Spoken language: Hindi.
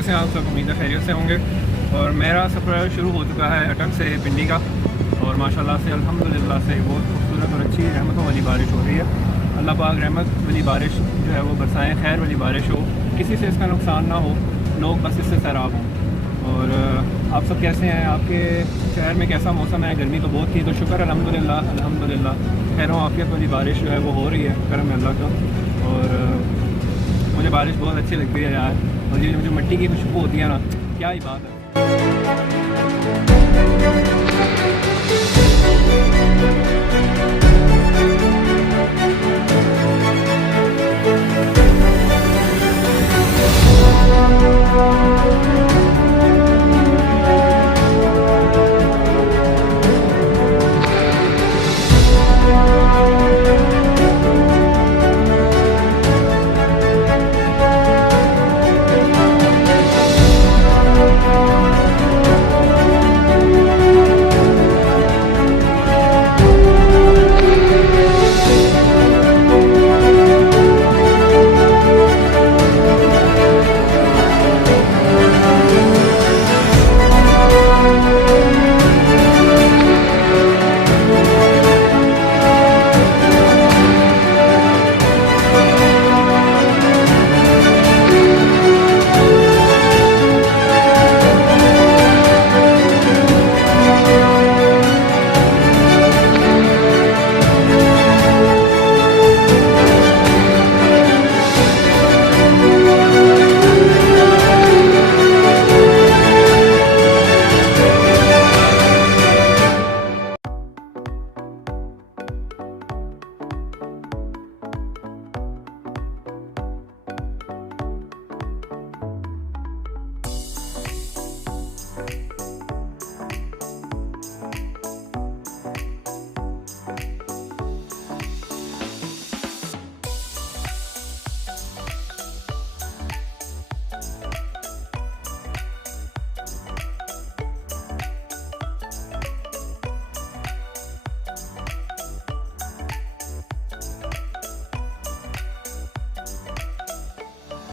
कैसे हैं आप सब? उम्मीद है खैरियत से होंगे। और मेरा सफ़र शुरू हो चुका है अटक से पिंडी का, और माशाल्लाह से अल्हम्दुलिल्लाह से बहुत खूबसूरत और अच्छी रहमतों वाली बारिश हो रही है। अल्लाह पाक रहमत वाली बारिश जो है वो बरसाएँ, खैर वाली बारिश हो, किसी से इसका नुकसान ना हो, लोग बस इससे सैराब हों। और आप सब कैसे हैं? आपके शहर में कैसा मौसम है? गर्मी तो बहुत थी, तो शुक्र अल्हम्दुलिल्लाह खैर आफियत वाली बारिश जो है वो हो रही है, करम अल्लाह का। और मुझे बारिश बहुत अच्छी लगती है यार, और ये जो मिट्टी की खुशबू होती है ना, क्या ही बात है।